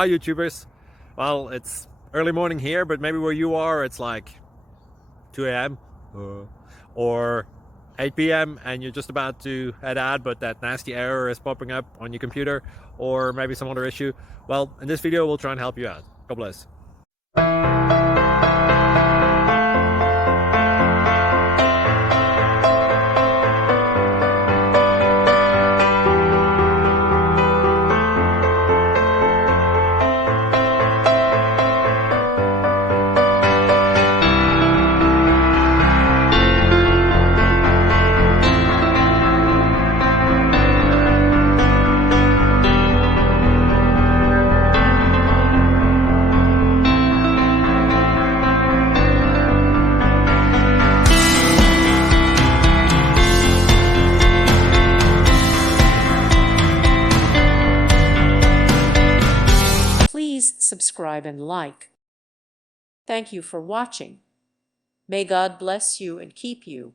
Hi YouTubers. Well, it's early morning here, but maybe where you are it's like 2 a.m. or 8 p.m. and you're just about to head out, but that nasty error is popping up on your computer, or maybe some other issue. Well, in this video we'll try and help you out. God bless. Please subscribe and like. Thank you for watching. May God bless you and keep you.